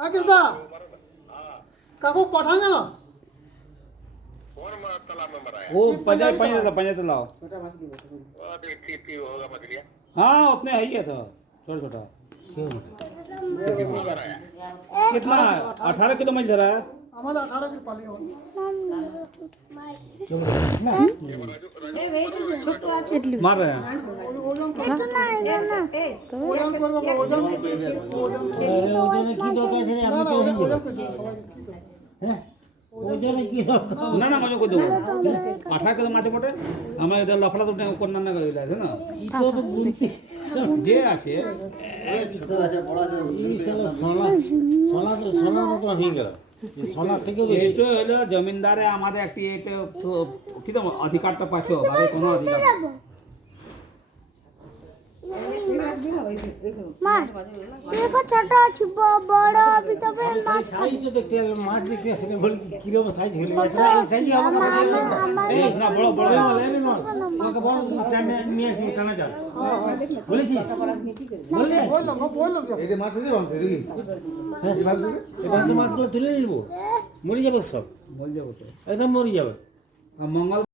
आकिस दा काको पठाएंगे ना वो पंजा तो लाओ। हाँ उतने है ही है तो छोटा छोटा। कितना 18 किलो मिल रहा है। हमारा 18 की पाली हो मार रहे हैं। ओजन करबो ओजन কি দরকার ছিল আমি তো হ্যাঁ ওজনে কি দরকার না না মজা করে দেবো 18 কিলো মাছ বটে আমরা এটা লফড়া তো কোন না গইলা আছে না ইতো তো গুনতি যে আছে এই সালা সোনা সোনা তো সোনা মতো হয়ে গেল এই সোনা থেকে বেশি এইটা হলো জমিদারে আমাদের একটি এটা কি তো অধিকারটা পাচ্ছো বাইরে কোনো অধিকার মাছ দেখো ছোট আছে বড় আমি তো এই সাইজ দেখতে মাছ দেখতে আসে বল কি রকম সাইজ হলো এটা এই সাইজ আমাকে এই না বড় বড় লেলে না আমাকে বড় টানে নিয়ে আসি টানা যাও বলেছি বললে बोलो এই যে মাছ আছে বাঁধতে দেখি এবার তো মাছগুলো তুলে নিব মরে যাবে সব বল যাবো তো একদম মরে যাবে মঙ্গল